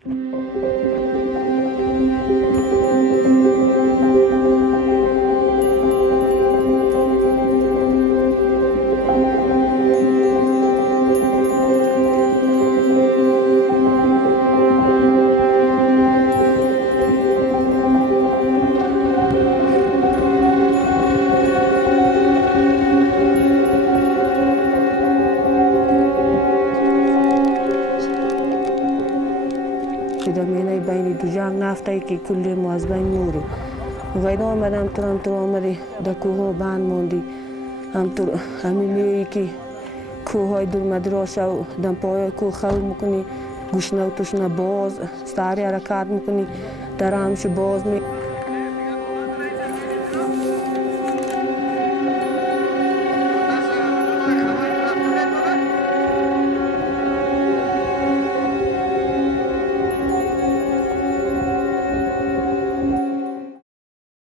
كده مينا يبيني دوجان نافتاي كي كل موازبين موري وغيرو مدام ترام ترامري دا كوهو بان موندي همي ميويكي كوهو دور مدرسة دم بايو كو خل مكني گوشنا و توشنا باز ستاری حرکات میکنی درامش باز می